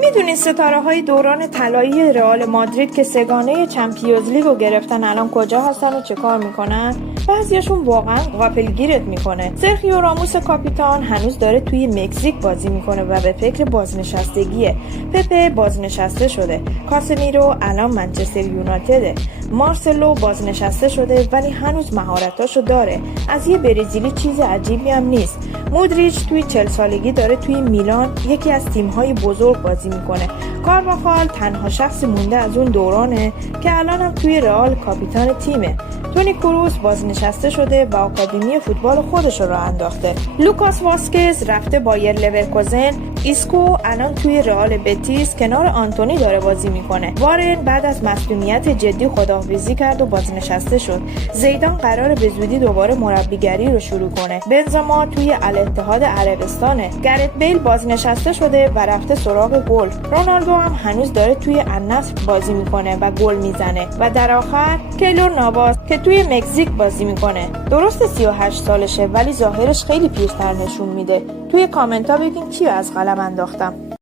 میدونین ستاره های دوران طلایی رئال مادرید که سگانه چمپیونز لیگ رو گرفتن الان کجا هستن و چه کار میکنن؟ بعضیاشون واقعا غافلگیرت میکنه. سرخیو راموس کاپیتان هنوز داره توی مکزیک بازی میکنه و به فکر بازنشستگیه. پپه بازنشسته شده. کاسمیرو الان منچستر یونایتده. مارسلو بازنشسته شده ولی هنوز مهارتاشو داره. از یه برزیلی چیز عجیبی هم نیست. مودریچ توی 40 سالگی داره توی میلان یکی از تیم‌های بزرگ بازی میکنه. کارواخال تنها شخص مونده از اون دورانه که الان هم توی رئال کاپیتان تیمه. تونی کروس بازنشسته شده و آکادمی فوتبال خودش رو راه انداخته. لوکاس واسکز رفته بایر لورکوزن. ایسکو الان توی رئال بتیس کنار آنتونی داره بازی میکنه. وارن بعد از مصدومیت جدی خداحافظی کرد و بازنشسته شد. زیدان قراره به زودی دوباره مربیگری رو شروع کنه. بنزما توی الاتحاد عربستانه. گرت بیل بازنشسته شده و رفته سراغ گل. رونالدو هم هنوز داره توی النصر بازی میکنه و گل میزنه. و در آخر کیلور نواس که توی مکزیک بازی میکنه. درسته 38 سالشه ولی ظاهرش خیلی پیرتر نشون میده. توی کامنت ها بگین کیو از قلم انداختم.